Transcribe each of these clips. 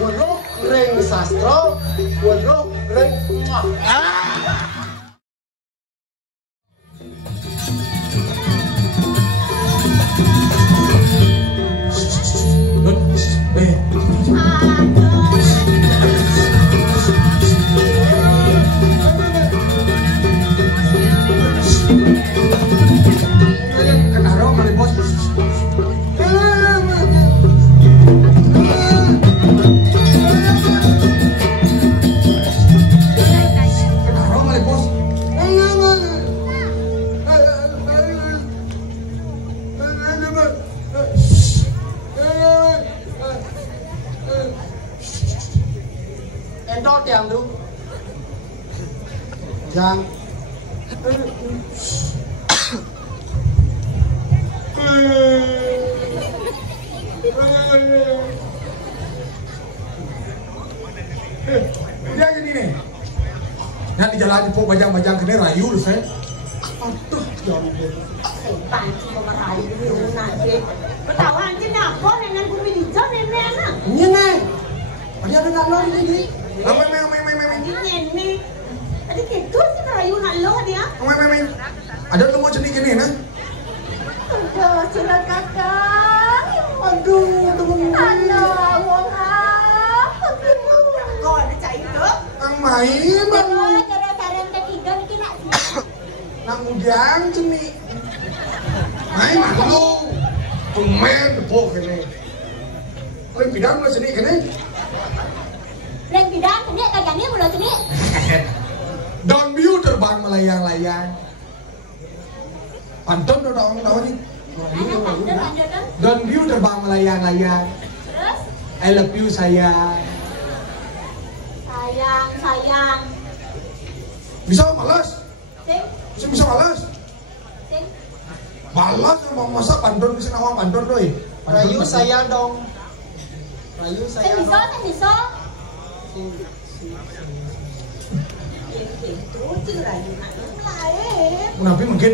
Waduh, ring sastro, waduh, ring. Endor tiang tu, tiang. Dia gini nih, yang di jalan itu bajang-bajang kene rayu loh saya. Aduh, jangan Panci mau merayu dulu nanti. Ketahuan aja nih apa nenek bumi hijau nenek anak. Ini nih, ada ngalor ini. Apa Nenek. Tadi gitu sih merayu nalo dia. Ada tunggu jenis gini nah. Aduh, surat kakak. Aduh, tunggu. Aduh, wong apa? Kau ada cair tu? Ang main bang. Gara-gara ketiga ni nak. Nang udang jenis. Main malu. Tumen tepuk kene. Oi bidang lo jenis kene. Ren bidang ni kagaknya mula sini. Daun biu terbang melayang-layang. Pantun udah orang-orang ni. Daun biu terbang melayang-layang. Terus? I love you sayang. Sayang. Bisa malas? Sing. Bisa malas? Sing. Malas mau masak pantun bisa nawang pantun doi. Rayu saya dong. Rayu saya Sing dong. bisa. Sing. Itu tu rayu nak lain. Kenapa mungkin?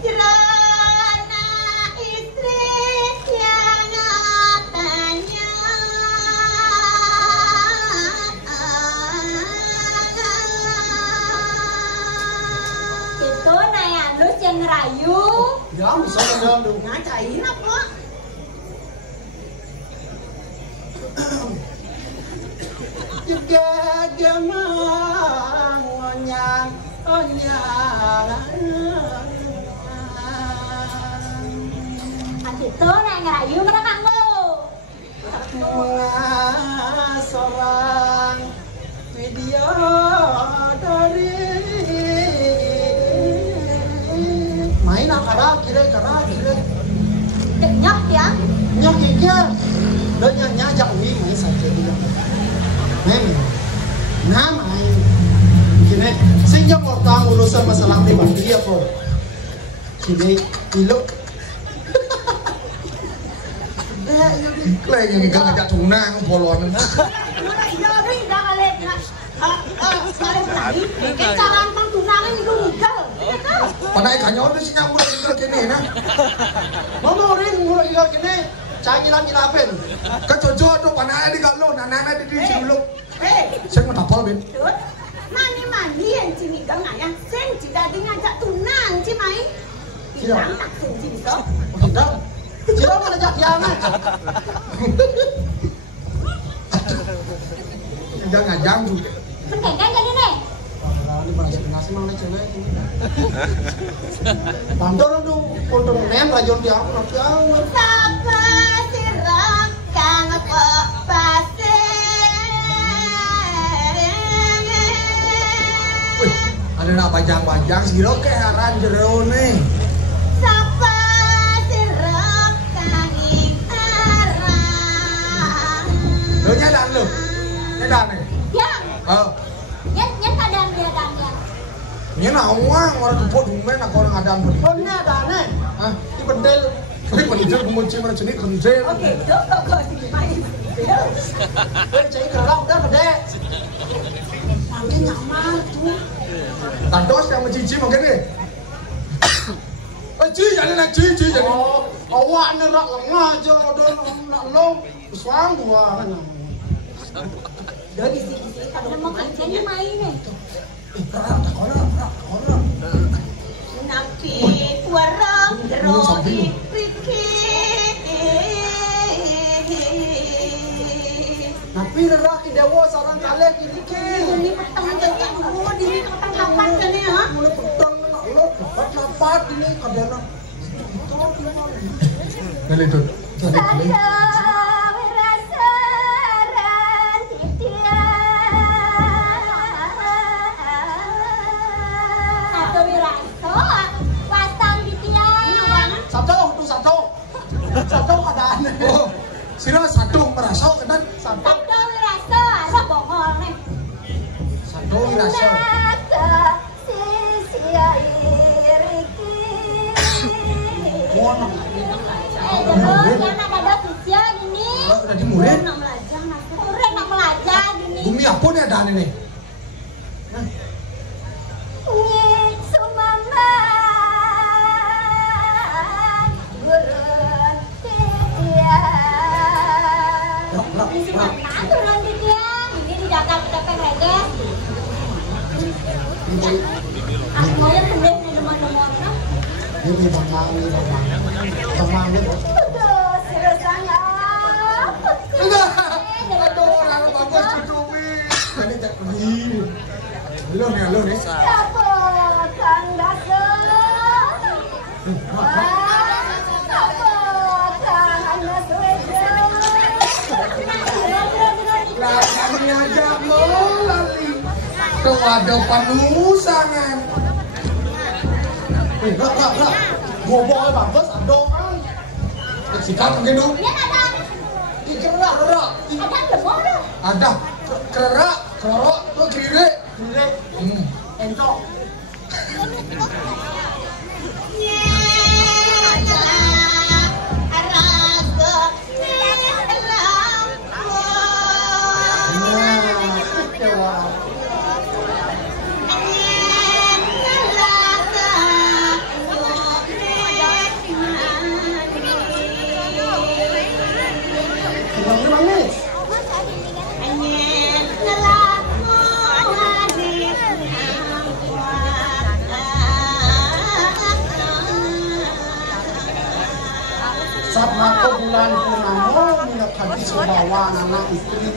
Kirana istri hianatannya. Itu naya lu yang rayu. Ya, bisa dong dong. Ngacain apa? Juga gemang onyang. Itu naya rayu mana kamu? Seorang video dari main akara kira. Nyok ya? Nyok iya. Dan nyanyi jauhi main saja dia. Main. Nah main. Kini sejak orang urusan masalah pribadi apa? Kini ilok. Klay yang ikan ngajak tunang bolon. Mana iya ni dah kali nak. Sekarang tadi, kencaran mang tunangan itu legal. Padahal ikannya udah sih nyambut ke kene nah. Ngomorin mulai ikan kini. Cangilan nyilapin. Kecojo tuh panai di galau, nana di ciluk. Hei, Saya mau tapal bin. Dut, mani yang sini gang ayah, sen tidak ngajak tunang cimai. Tidak nak sen sini tu. Tidak. Tidak mana jak jangan. Ngajang juga. Pentingkan jadi ni. Ini bahasa nasi mana cewek itu. Bantor tu, untuk nem rajon dia aku nak jauh. Sapa sirang kang pasir. Wih, ada nak bajang-bajang segera ke haran jero nih. Sapa sirang kang arang. Lo nyadan lo, nyadan nih. Ya, Oh, nyet kadang dia kadang. nyana uang orang kepot dumen nak orang adan pun. Pokoknya ada nih. Hah? Di pendel. Tapi pendel kemuncing mana jenis kendel. Okey, dok kau sini mai. Cai kerap dah gede. Panggil nyaman tuh. Tandos yang mencinci mungkin ni. Ci jadi nak ci jadi. Oh, awak ni rak lengah je nak long suang gua kan. Jadi kisi-kisi kalau mau kerjanya main ni. Orang. Napi warang rodi pikir. Napi lelaki dewa sarang kali kiri-kiri. Ini petang jangan dulu diri petang kapan kan ni ha? Mulai petang nak lo dapat lapat ini kadang. Kali tu. Satu keadaan. Oh, sira satu merasa kan? Satu rasa, apa bohong ni? Satu merasa. Tadi murid. Nak belajar ini. Bumi apa ni ada ni? Ini bang ni. Aduh, orang bagus cucu ni. Ini tak pergi. Belum ni. Lagi aja lali. Tu ada panusangan. Rak. Gua bawa bagus ada kan. Sikap mungkin tu. Ya ada. Kerak. Ada lebih dah. Ada kerak, kerok tu kiri. Entok. Saat aku bulan purnama minat hati sebawa anak istri.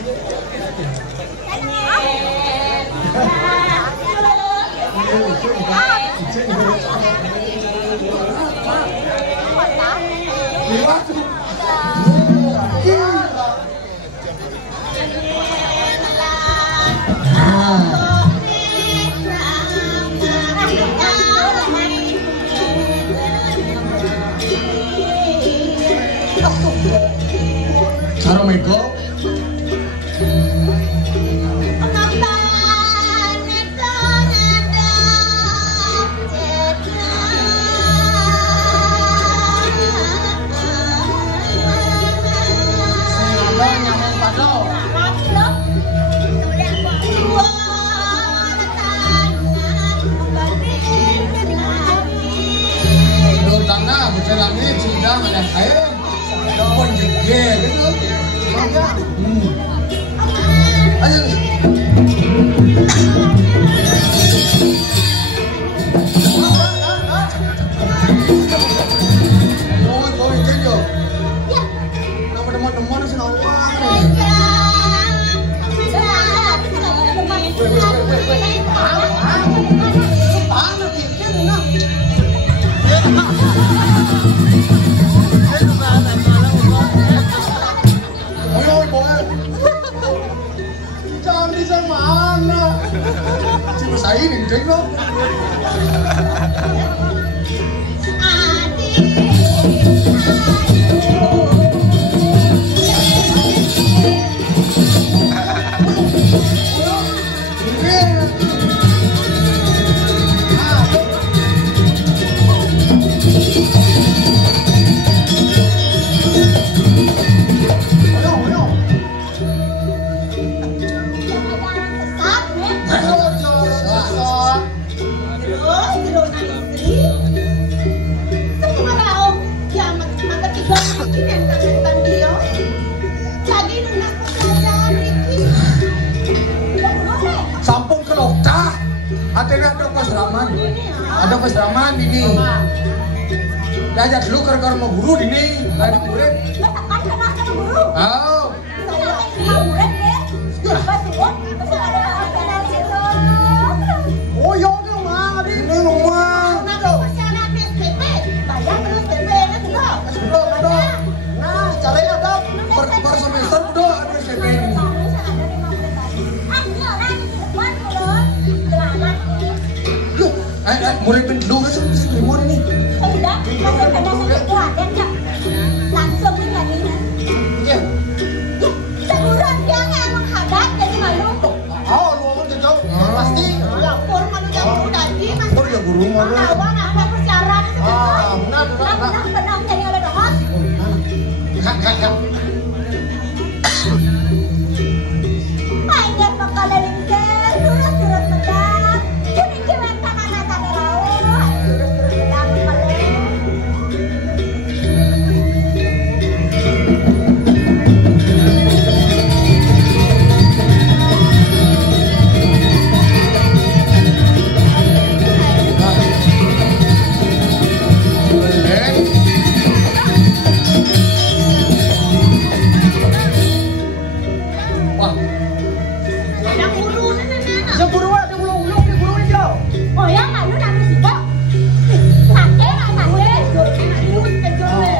Assalamualaikum. Berjalannya cinta mana saya, pun juga gitu. Ayo. Boy, kenyo. Nama teman-teman sih saya ini ding lo. Katanya ada pasraman. Ada pasraman ini. Diajak dulu ke rumah guru ini. Dari murid. Kan kenal sama guru. Oh. Saya sama murid ya. Betul. Betul ada acara situ. Oh yo tuh mah di rumah. Nah, kalau masalah PSBB, bayar terus PSBB nya juga. Betul. Nah, caranya ada Per semester udah ada CP ini. Murid dulu kan sih mau ini. Langsung ini. Iya. Teguran dia emang hadat jadi malu. Oh, lu ngomong jauh. Pasti. Lapor manusia guru tadi mas. Oh ya guru mau. Abang ada persiaran. Benar. Jadi oleh doa. Kak. Ayo pekalaling ke turut medang. Kini cewek tangan laut. Turut medang kalian. Ada guru nenek. Ya buru ada guru hijau. Oh ya malu nak bersibuk. Sate lah sate. Guru kejole.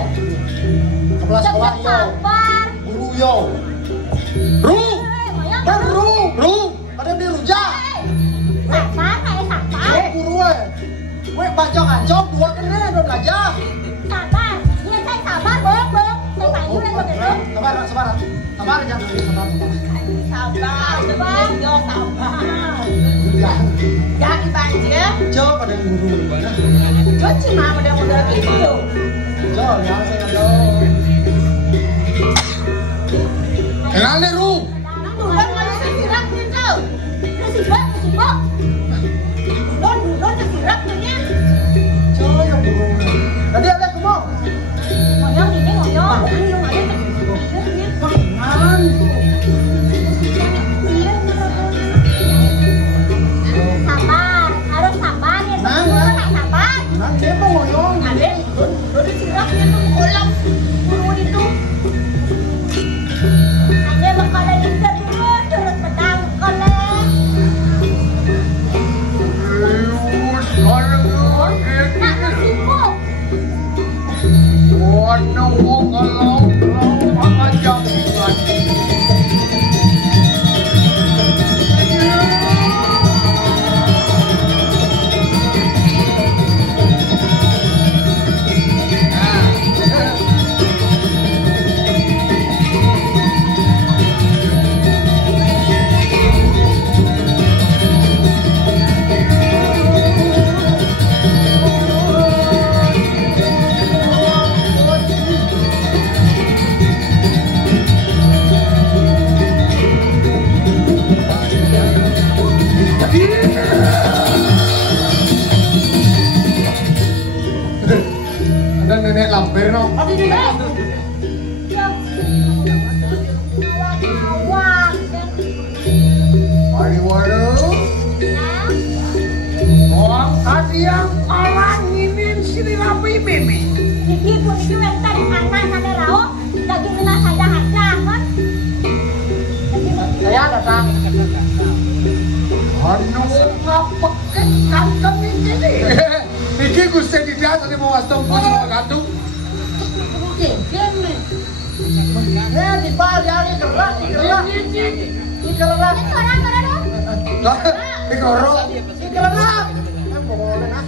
Kelas sekolah yo. Sabar. Guru yo. Ru. Baru. Ada di rujak. Sabar kayak sabar. Guru we baca ngancok dua kene udah belajar. Sabar. Ini saya sabar bong. Saya payu dan begitu. Sabar jangan sabar. Sabar. Yo sabar. Jangan banjir. Jo pada guru di mana? Jo cuma mudah-mudah gitu. Jo ya saya jo. Kenal nih Ru. Dulon malu sirap gitu. Sibuk. Dulon sirap nih. Jo yang guru. Tadi ada kamu. Ngoyong ini ngoyong. Sabar, harus sabar ya. Sabar. Nanti apa ngoyong? Ada, udah sirapnya tuh kolam guru itu. Hanya bakalan terus pedang kolek. Nak sibuk. Warna kalau aja ada nenek lampir no. Waduh. Orang tadi yang orang ini sini rapi mimi. Jadi pun itu yang tadi anak sana raut, daging kena saja kan? Saya datang. Anu ngapek kantong ini. Iki gusti dia tadi mau wastom punya mengandung. Di bawah hari keras. Ini orang dong. Lah, ikoro. Boleh nah.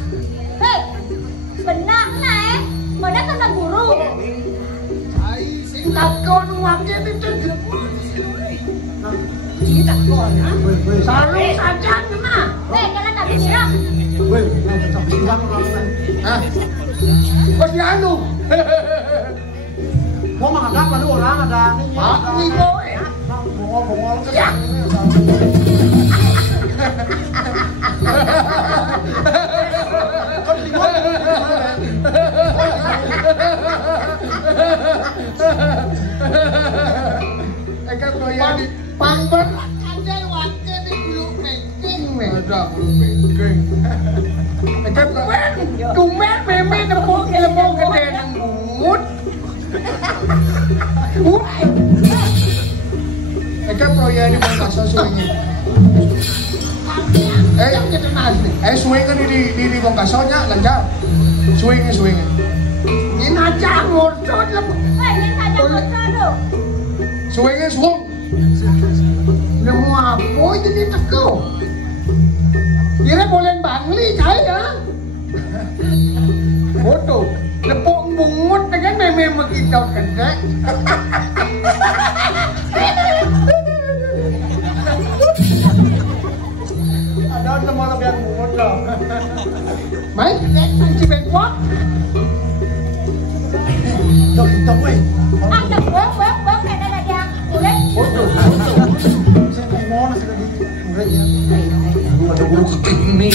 Hei, benar nah mana kena guru? Takon wakil itu Selalu saja kena. Hei, kalian tak bisa. Hah? Kok si anu? Mau menganggap ada orang ada ini. Aku itu Bongol ya. Eka koyani pangban ada wakil di belum mungkin. nih. Ada belum bengkeng. Tumben meme nepuk ilmu gede nang bungut. Proyek ini bukan sesuainya. Swing di bong kasonya lancar. Swing. Ini aja ngorcot lah. Swingnya swung. Nemu apa jadi teko. Kira boleh bangli saya. Foto. Lepuk bungut dengan meme kita kendek. Ada nama lebih bungut lah. Baik, kunci bengkok. Dok, weh. Bang, ada lagi yang boleh? Foto. Saya mau nasi lagi. Murid ya. Ada bulu ketini.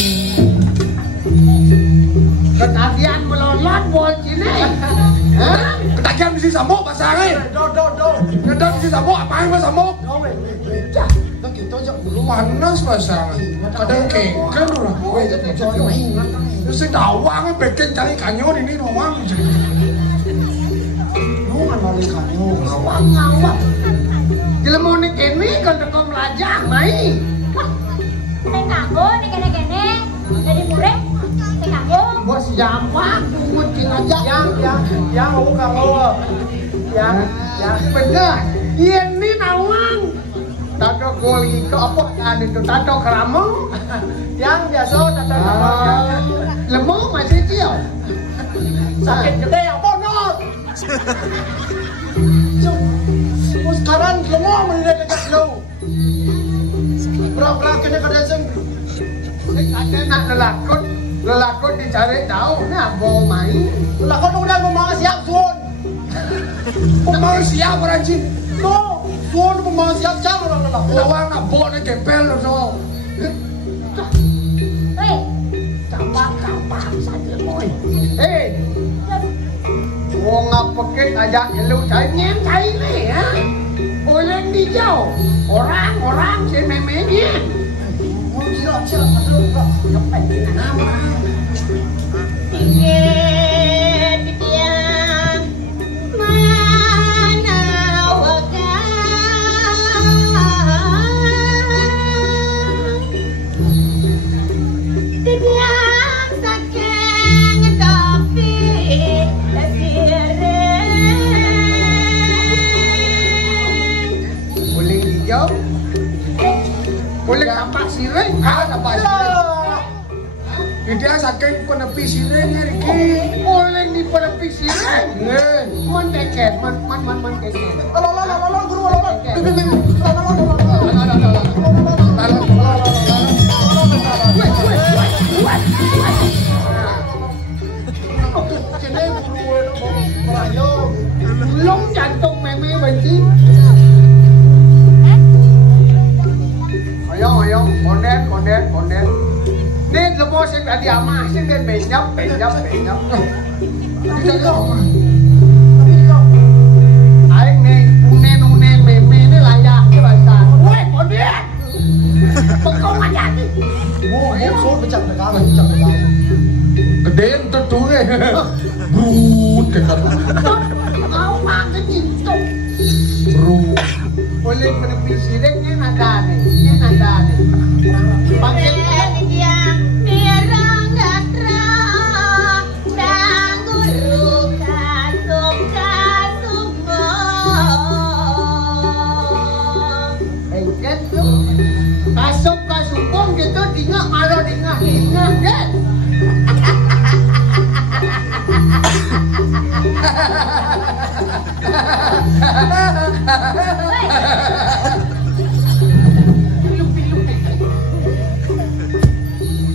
Ketagihan melolot bol sini. Hah? Ketagihan mesti sambok pasangan. Do. Ketagihan mesti sambok, apaan mas sambok? Weh. Dok, kita aja belum Panas pasangan. Kadang kengken orang. Weh, jadi jodoh ingat kan. Terus saya dawang bikin cari kanyon ini doang. Lu kan balik kanyo. Ngawang. Kalau mau nih kene kan teko melajak mai. Neng kanggo, neng kene-kene. Jadi murid, neng kanggo. Bos jampak bungut aja. Yang aku kanggo. Yang bener. Ini nawang. Tato goli ke apa kan itu tato keramu. Yang biasa tato keramu. Lemu masih cium. Sakit gede yang bonor. Sekarang lemu menilai dekat lo. Berapa kena kadang ada nak lelakon dicari tahu. Nah mau main. Lelakon udah mau siap tuan. Mau siap rajin. No, tuan mau siap siap orang lelakon. Lawang nak bawa nak kempel loh. Hei, Gampang saja boy. Wong apa ke ajak lu cari ni ya? Boleh dijauh. Orang si memenya. Mau cilok betul kok. Ngapain nama? Boleh tampak sireng? Nampak sireng. Dia saking penepi sirengnya Riki. Boleh di penepi sireng? Man deket. Guru long jantung meme benci. Ayo, konden. Nih lemah sih tadi amah sih dan benyap. Aing nih unen meme ini layak bahasa. Woi konden. Pekong aja nih. Mau pecah tegang. Gedean tuh brut dekat. Mau makan itu. Brut. Boleh menepi sirengnya nada nih. Panggil kasupong gitu dingak malah dingak kan?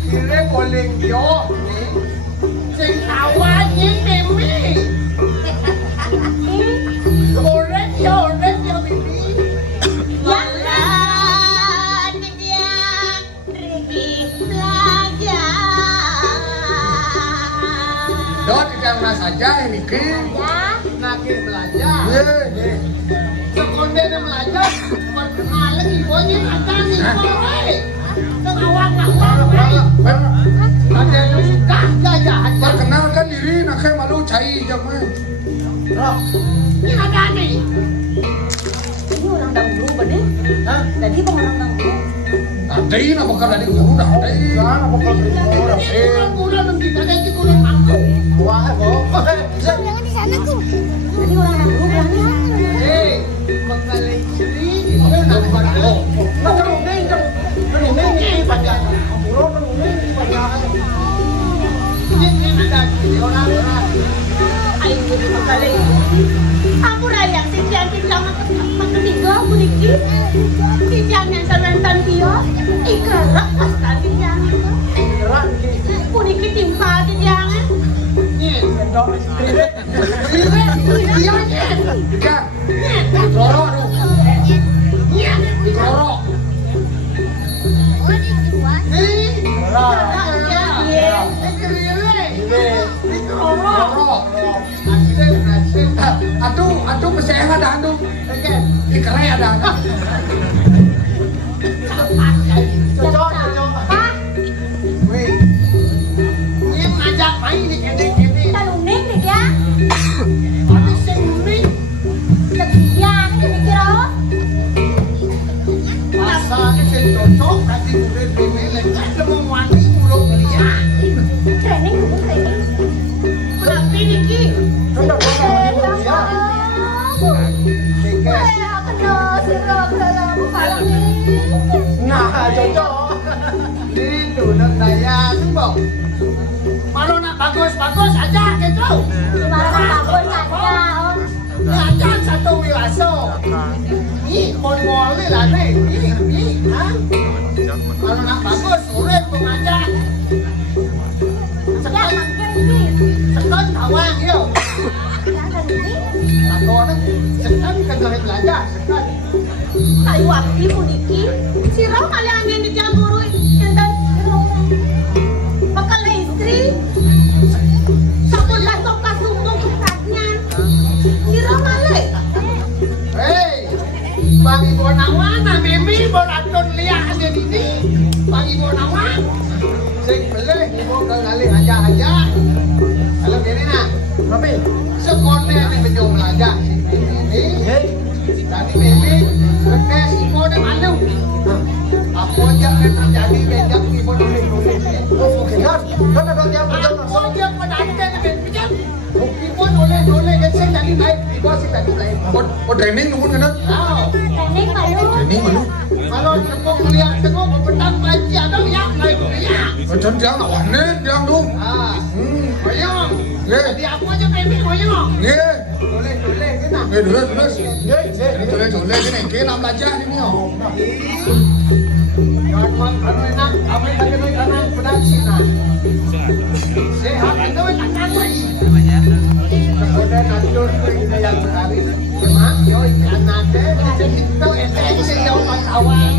Kira boleh yo nih, sing tawanin mimi. Orang yo mimi. Saja ini Naki belajar. Sekolah belajar perkenalan ibunya ada nih. Perkenalkan diri, nak malu cai jangan. Roh, ini ada nih. Ini orang dahulu bener? Hah? Tadi bang orang dahulu. Tadi nak bakal dari udah. Nak bakal dari orang. Udah nanti ada yang kurang mampu. Wah, Jangan di sana tuh. Tadi orang dahulu berani. bakal istri, itu nak bakal. Bakal ini pada. Aku raya tiang ketiga aku dikit tiang yang terlantan dia ikerak pas kali tiang aku dikit timpa tiangnya Aduh peseh ada aduh. Ikrek ada. Cocok. Wih. Ini ngajak main di kene-kene. Kita luning nih ya. Habis sing luning. Kebiasaan kira-kira. Masa sing cocok tadi udah beli lek mau wani mulo belia. Training dulu training. Tapi niki. Sudah ya. Nah, cocok. Itu nak saya sembok. Kalau nak bagus-bagus aja gitu. Gimana bagus aja, Om? Aja satu wilaso. Ini mol-mol lah nih. Ini, ha? Kalau nak bagus, urip mengajak. Ya, makin ini. Sekon tawang yo. Aku nak sekon kagak belajar, sekon. Kayu api puniki, sirau kalian yang dicampur dan bakal istri, sabun lasok kasungkung katnya, sirau malai. Hei, Bang Ibu Nawan, Mimi bolatun lihat ada di sini. Bang Ibu Nawan, sing boleh ibu kali aja. Kalau gini nak, tapi sekolah ni menjauh belajar ini. Tadi Mimi, lepas ibu dah malu. Apa yang terjadi bejak ibu nulis. Oh, kan ada dia berjalan. Apa dia menandakan bejak? Ibu nulis kan saya tadi baik, ibu sih tadi baik. Oh training nunggu kan? Training malu. Kalau tepung lihat tengok petang pagi ada lihat naik lihat. Macam jangan awane jangan tu. Koyong. Jadi aku aja Mimi koyong. Ye. Boleh kita. Boleh ni kena belajar ni oh. Jangan enak, apa yang kena kanan pedang sina. Sehat itu tangan lagi. Kemudian atur kita yang sekali. Memang yo kanan deh. Itu esensi yang awal.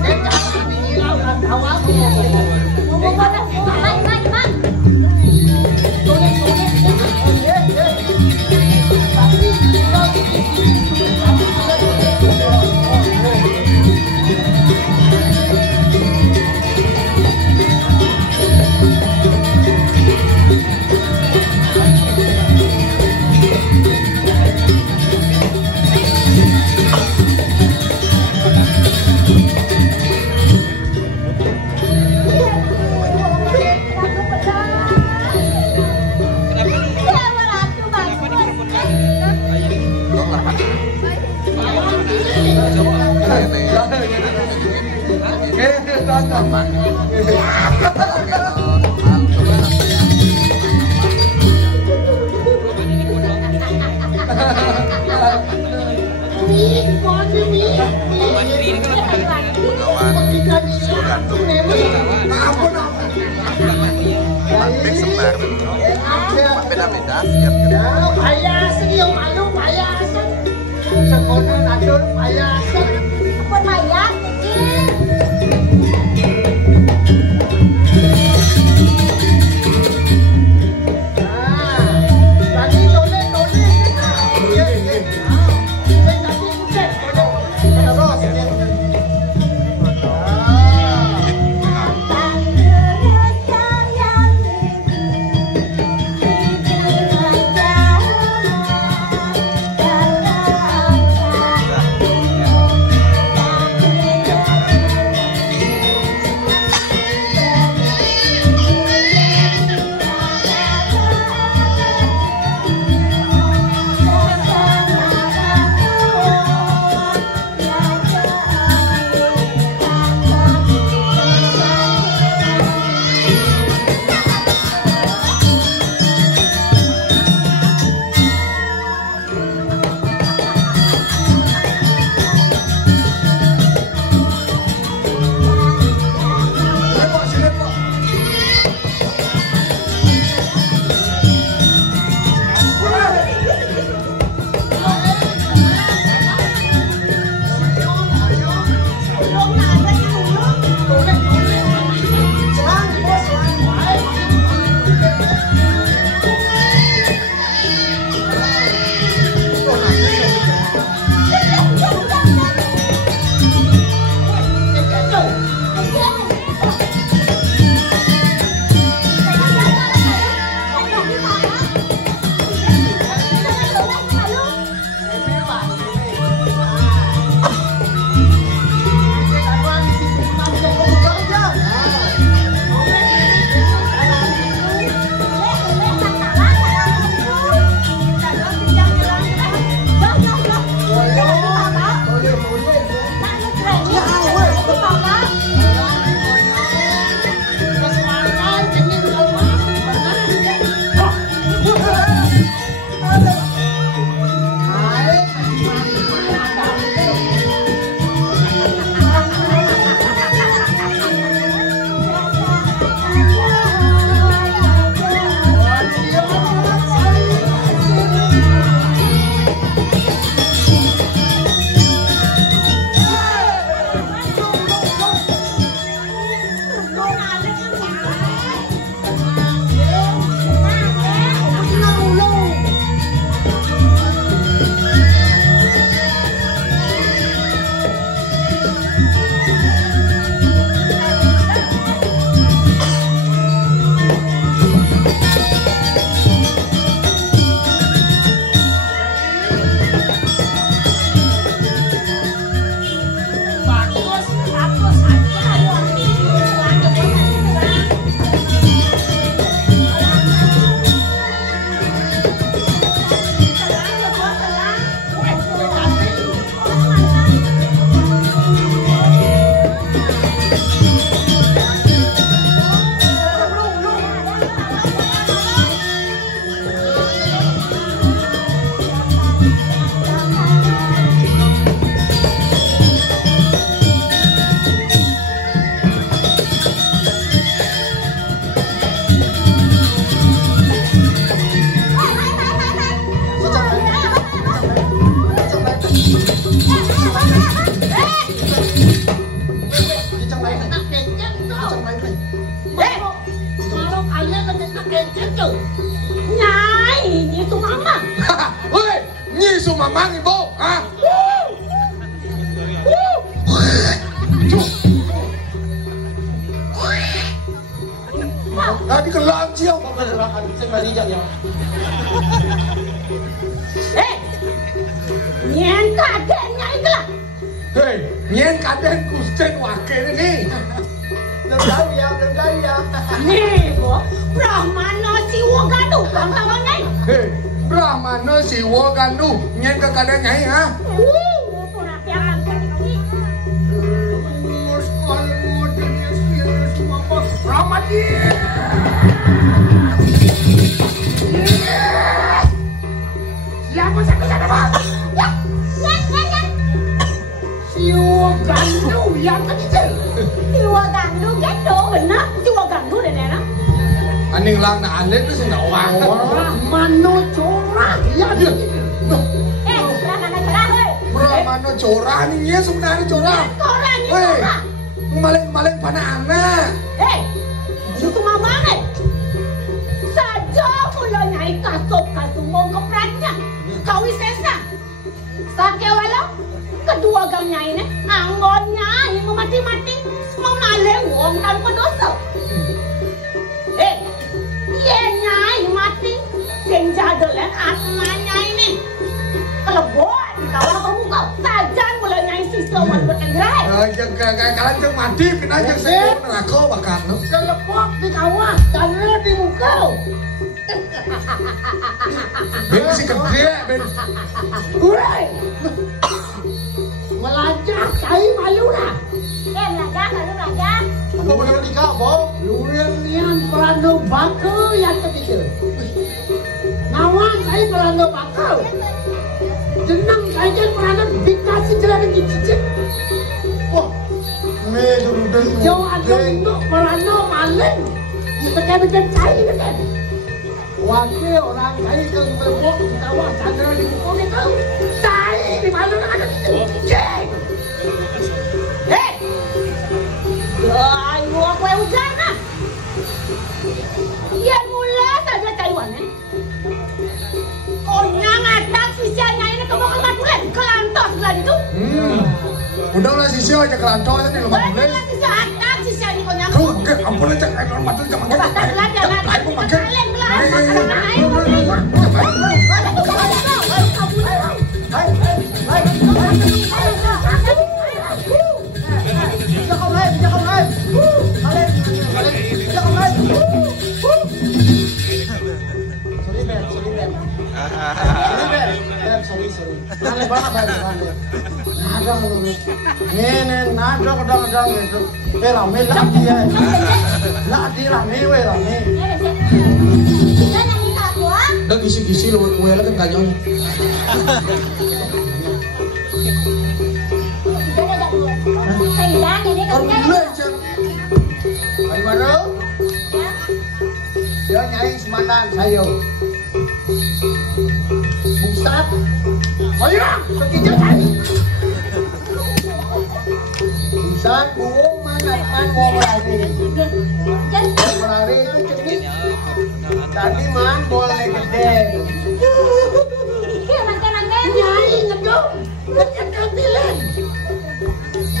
Kita dihilau awal. Ngomong mana? Man. Tulis. Beda-beda siap kita. Payasan yang malu payasan. Sekolah nadur payasan. Apa mayat? Tadi toleh. Tadi udah. gerakan sing barijak ya. Nyen kadenya itu lah. Hei, nyen kaden kusten wakil ini. Belum ya. Nih, Bu, Brahmana Siwa Gandu, gampang nyai. Hei, Brahmana Siwa Gandu, nyen ke kaden nyai ha? Pura piang kaki. Ramadi. Siapa sana Bang? Ya, nyen. Siwa Gandu yang kecil. Siwa Gandu gitu, benar. Siwa Gandu deh nena. Aning lang na alit na sinawang. Mano corak ya dia. Brahmana corah nih ya sebenarnya corah. Corah nih Hei, corah. maling pana anak. Itu mama nih. Saja mulai naik kasut mau kepratnya. Kau isesa. Sakewala kedua gamnya ini anggonnya yang mati-mati mau naleng wong tanpa dosa. Iya nyai mati. Senjadelan asmanya ini. Kalau buat kalau kamu sajan mulai nyai siswa bertenggerai. Kalian yang mati pindah yang saya neraka bakal. Kelepok di kawah, tanah di muka. Ben si gede ben. Hurray! Melajak kai malu lah. Melajak. Apa boleh dikak, Bo? Lurian perando bakal yang ketiga. Nawan saya perando bakal. Jenang saya perando dikasih jelakan cicit. Wah, medurudeng. Jauh ada untuk perando maling. Tekan cai kan. Wakil orang cai ke Melbok di kawah candra di Bukong itu. Cai di mana ada cicit. Ayo aku yang hujan lah. Ya mula saja Taiwan Onyang atas sisianya ini ke bawah lemah bulan. Kelantos bulan itu. Udahlah sisio aja kelantos ini lemah bulan. Betul lah sisi atas sisi ini konyang. Oke, ampun aja kayak lemah bulan jangan gitu. Bahkan bulan jangan lagi kalian belah. Ayo. Sorry. Nale banget. Ini nadok kadang-kadang itu. Rame lagi ya. Rame. Dah gisi lu gue lah kan kanyon. Ayo baru. Dia nyai sematan sayo. Bungsat. Ayo, sekejap lagi. Bungsat, buung mana mau lari. Lari itu cemik. Tadi man boleh gede. Nyai ngedong. Ngedong kampilan.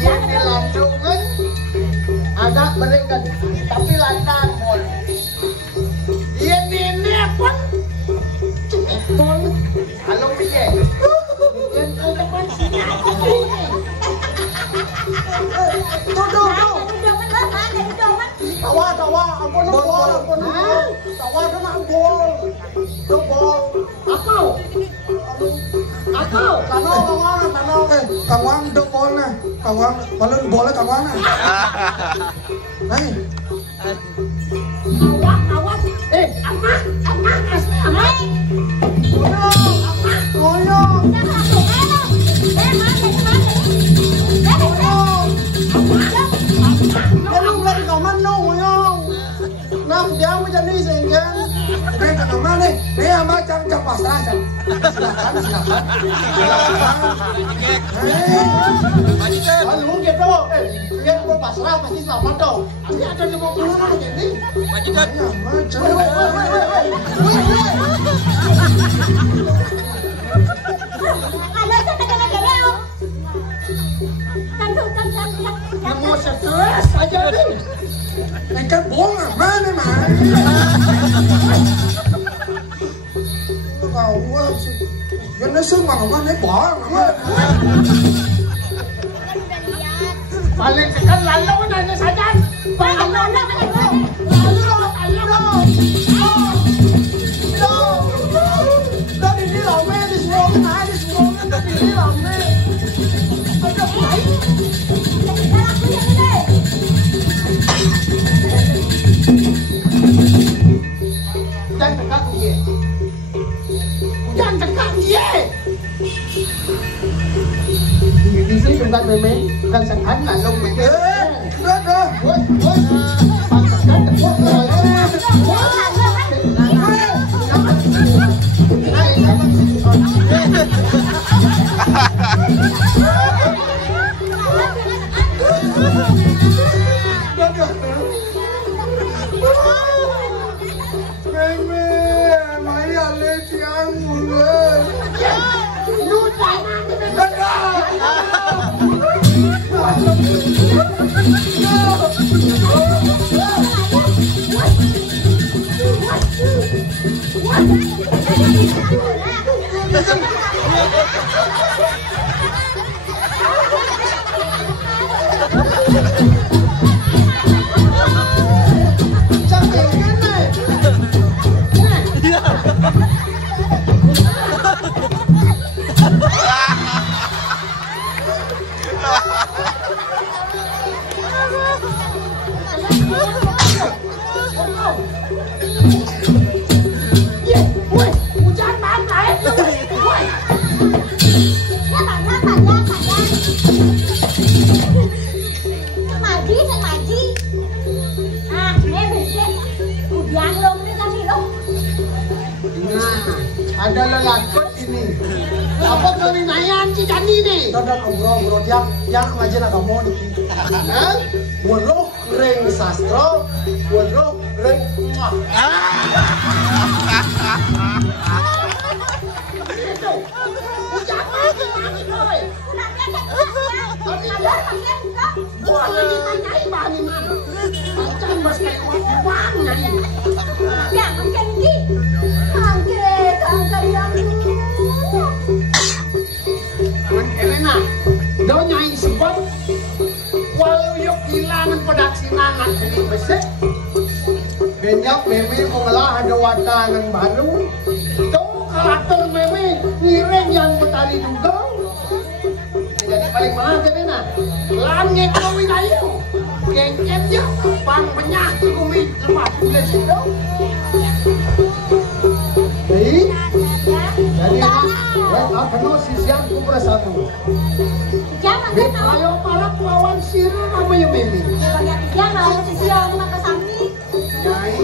Yang dilandungan agak berikan. Tapi lantan boleh. Dia ini pun cemik bol. Halo Pije. Tuh. Tawa, ampun bol. Tawa itu nak bol. Itu bol. Akau. Tanong. Kawang do bol na. Kawang balon bola kawang na. Hai. Awas. Apa asli apa? Koyong. Belum lagi kau mana koyong. Nam dia macam ni sehingga. Oke, kang mana nih? Nih ama jam pasrah jam. Silakan. Lalu gitu. Dia mau pasrah pasti selamat dong. Ini ada di mobil mana jadi? Majikan. Mau stres aja nih. Này cái bốn à, má đấy mà. Vào quá. Cho nó sưng mà con ấy bỏ mà. Paling sekan lalu nanya saja. Paling lalu nanya. Tadi ni rame di semua tadi ni rame. Jangan tekan dia. Jangan tekan dia. Di sini chúng ta về mấy đang sẵn thánh là lông mình Ê, rớt rồi. bạn sẵn thánh là quốc rồi. Meme, mày ăn lên thì ăn một người. Ada lelakot ini. Apa kelinaian si Jani ni? Tadang ngobrol yang ngaji nak kamu ni. Waduh, ring sastro, waduh, ring. Itu, hujan lagi thôi. Buat lagi tanyai bani mana? Jangan masih kuat nyai. Ya, makan ni. Angke, yang Elena, do nyai sebab walau yuk hilangan pedaksinan ini besar. Benjak meme mengolah ada watanan baru. Tuh karakter meme ngiring yang betali juga. Jadi paling malah Elena, langit kawin ayu. Gengketnya pang penyakit kumi lepas tulis itu. Jadi apa no sisian kubra satu. jangan Ayo para lawan siru apa ya meme? jangan siang maka sampai Nyai,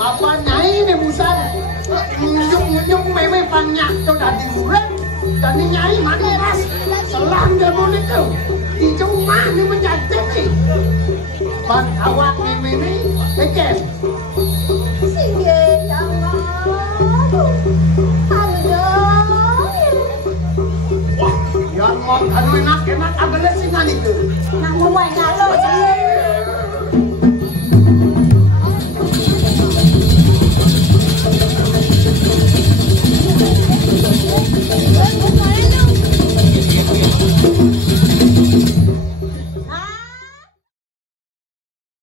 apa nyai ne busan? Nyuk meme panyak tu dari murah. Dan nyai mana ras? Selang dia mau itu. Di cuma ni menjadi ni. Pan awak meme ni, eken. singgih jangan Yang mau kalau enak ada lesingan itu. nak ngomong kalau Thank you.